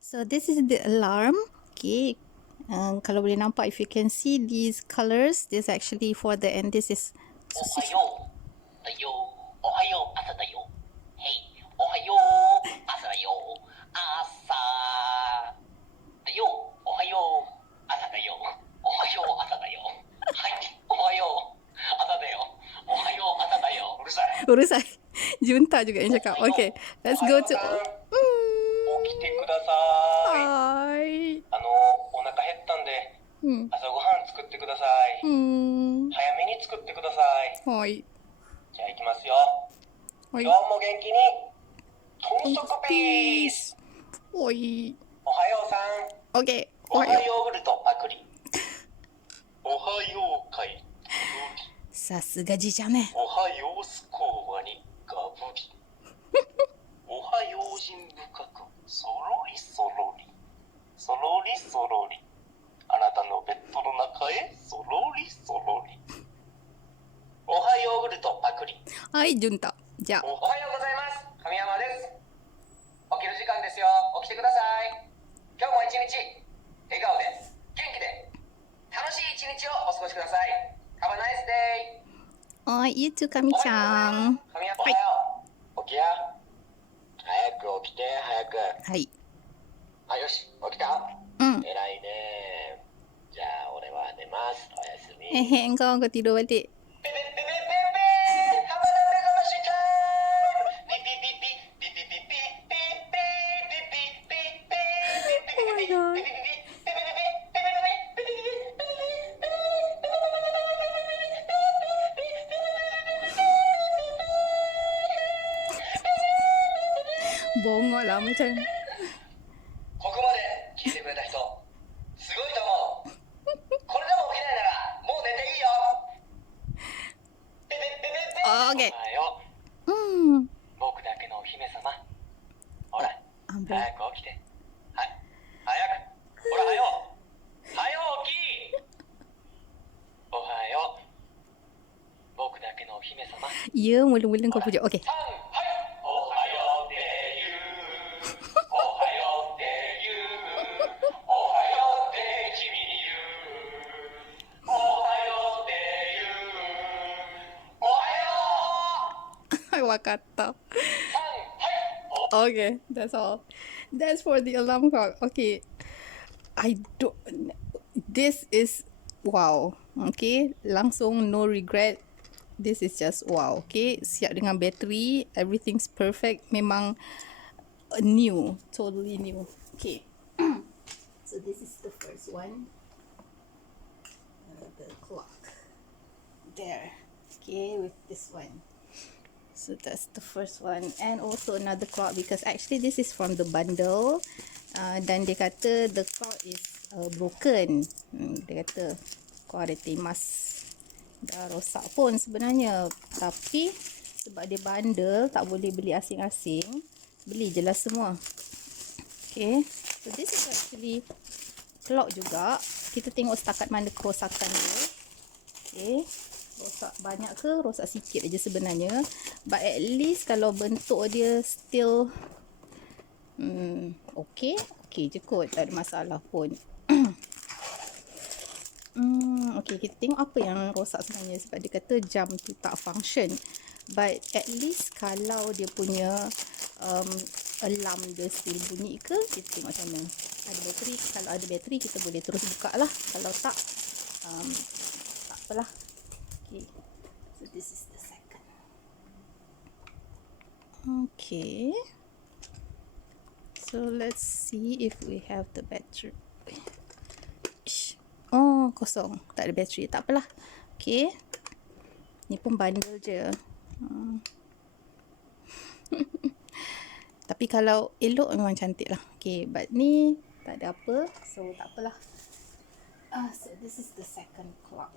So this is the alarm. Okay. Kalau boleh nampak, if you can see these colors, this actually for the end. This is. おはようだよ。おはよう朝だよ。へい。おはよう朝だよ。朝だよ。おはよう朝だよ。おはよう朝だよ。はい。おはよう朝だよ。おはよう朝だよ。うるさい。Urusai. Junta juga yang cakap. Okay. Let's go to. 起きてください。 Hi. お腹減ったんで、Hmm. 朝ごはん作ってください。 Hmm. 早めに作ってください。 Hoi. じゃあ行きますよ。 Hoi. 今日も元気に豚足ピース。 Hoi. おはようさん。 Okay. おは Ohayo. ヨーグルトパクリ。おはようかい。 さすがじいちゃんね。おはようすこわにガブリ。おはよう心深くそろりそろり。そろりそろり。あなたのベッドの中へそろりそろり。おはヨーグルトパクリ。はい、Junta. じゃあ。おはようございます。神山です。起きる時間ですよ。起きてください。今日も一日笑顔で元気で楽しい一日をお過ごしください。Have a nice day. はい、you too, かみちゃん。神山おはよう。起きや。早く起きて早く。はい。あ、よし起きた。うん。偉いね。じゃあ俺は寝ます。おやすみ。Kau tidur balik. Oh my god. Bongok lah macam. ここまで聞いてくれた人すごいと思う。これでも起きないならもう寝ていいよ。オーケー。おはようう。ん。僕だけのお姫様。ほらあ、早く起きて。はい。早く。ほら早う。早う起き。おはよう。僕だけのお姫様。Ya, mula-mula kau pujuk. Okay. はい。おはようって言う。おはようって言う。おはようって君に言う。おはようって言う。おはよう。 Wakata. はい。 Okay, that's all. That's for the alarm clock. Okay. I don't. This is wow. Okay, langsung no regret. This is just wow. Okay, siap dengan bateri. Everything's perfect. Memang new. Totally new. Okay. So this is the first one. The clock. There. Okay, with this one. So that's the first one. And also another clock because actually this is from the bundle. Dan dia kata the clock is broken. Dia kata kau ada temas. Dah rosak pun sebenarnya. Tapi sebab dia bundle tak boleh beli asing-asing. Beli je lah semua. Okay. So this is actually clock juga. Kita tengok setakat mana kerosakan dia. Okay. Rosak banyak ke rosak sikit aja sebenarnya, but at least kalau bentuk dia still okay je kot, tak ada masalah pun. Okay, kita tengok apa yang rosak sebenarnya sebab dia kata jam tu tak function, but at least kalau dia punya alarm dia still bunyi ke, kita tengok macam mana. Ada bateri, kalau ada bateri kita boleh terus buka lah, kalau tak tak apalah. Okay, so this is the second. Okay, so let's see if we have the battery. Oh, kosong, tak ada bateri, tak apalah. Okay, ni pun bundle je. Tapi kalau elok memang cantik lah. Okay, but ni tak ada apa, so tak apalah. So this is the second clock.